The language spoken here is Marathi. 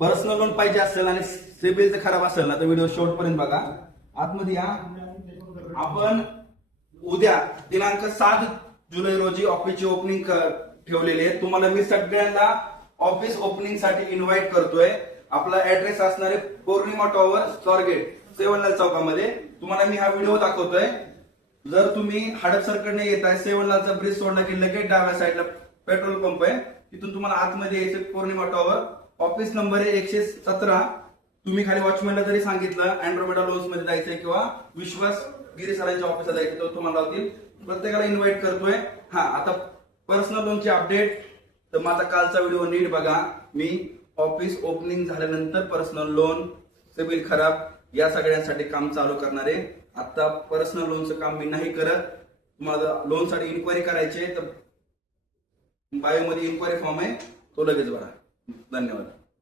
पर्सनल लोन पाहिजे असेल आणि सिबिल खराब असेल ना तर व्हिडिओ शेवटपर्यंत बघा. आतमध्ये या. आपण उद्या दिनांक 7 जुलै रोजी ऑफिसची ओपनिंग ठेवलेली आहे. तुम्हाला मी सगळ्यांना ऑफिस ओपनिंग साठी इन्व्हाइट करतोय. आपला ऍड्रेस असणारे पौर्णिमा टॉवर स्वारगेट सेवनलाल चौकामध्ये. तुम्हाला मी हा व्हिडिओ दाखवतोय. जर तुम्ही हडपसरकडे येताय, सेवनलालचा ब्रिज सोडला की लगेच डाव्या साईडला पेट्रोल पंप आहे. तिथून तुम्हाला आतमध्ये यायचं पौर्णिमा टॉवर. ऑफिस नंबर आहे 117. तुम्ही खाली वॉचमॅनला जरी सांगितलं अँड्रोमेडा लोन्स मध्ये जायचंय किंवा विश्वास गिरी सरांच्या ऑफिसला जायचं तर तुम्हाला होतील. प्रत्येकाला इन्व्हाइट करतोय. हा, आता पर्सनल लोनची अपडेट तर माझा कालचा व्हिडिओ नीट बघा. मी ऑफिस ओपनिंग झाल्यानंतर पर्सनल लोन, सिबिल खराब या सगळ्यांसाठी काम चालू करणार आहे. आता पर्सनल लोनचं काम मी नाही करत. तुम्हाला लोन साठी इन्क्वायरी करायची तर बायो मध्ये इन्क्वायरी फॉर्म आहे, तो लगेच भरा. धन्यवाद.